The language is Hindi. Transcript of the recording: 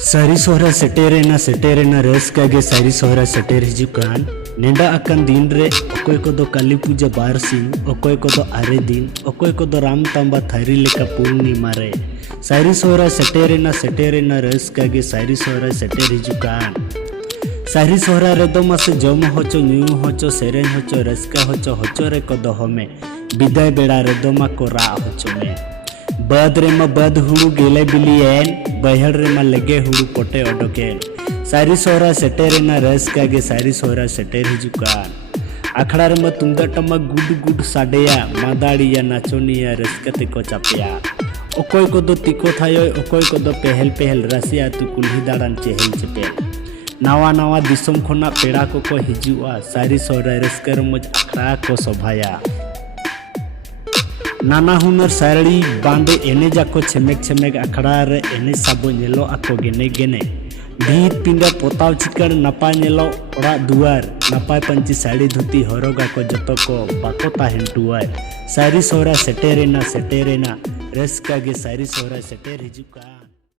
सारी सोहरा सेटेरेना रस्का गे सारी सोहरा सेटेर हिजुकान नेंडा अकन दिन रे अकोय को दो काली पूजा बार सिंह अकोय को दो आरे दिन अकोय को दो राम तांबा थारी लेका पूर्णिमा रे सारी सोहरा सेटेरेना रस्का गे सारी सोहरा सेटेर हिजुकान सारी सोहरा रे दो मासे जम होचो न्यू होचो सेरेन होचो रस्का होचो रे को दो हमें विदाय बेड़ा रे दो मा को रा होचो में बद रे मा बद हुड़ू गेले बिलियन बहड़ रे मा लगे हुड़ू पोटे ओडोकेन सारी सोहरा सेटेरेना रस्का गे सारी सोहरा सेटेर हिजुकान आखड़ा रे मा तुमदाग टमाक गुड गुड साडेया मादाड़िया नाचोनिया रस्कते को चापिया अकोय को दो तिको थायो अकोय को दो पहल पहल रसिया तु कुल्ही दाड़ान चेहल चेपेल नावा नावा दिसम खोना पेड़ा को हिजुआ सारी सोहरा रस्का रमोज आखड़ा को शोभाया नाना हुनर साड़ी बांधे एने जाको छेमेक छेमेक आखड़ा रे एने साबो नेलो आको गेने गेने भीत पिंडा पोताव चिकन नपाय नेलो ओड़ा दुआर नपाय पंची साड़ी धुती हरोगा को जतो को बाको ताहेन टुआर सारी सोहरा सेटेरेना रस्का गे सारी सोहरा सेटेर हिजुकान।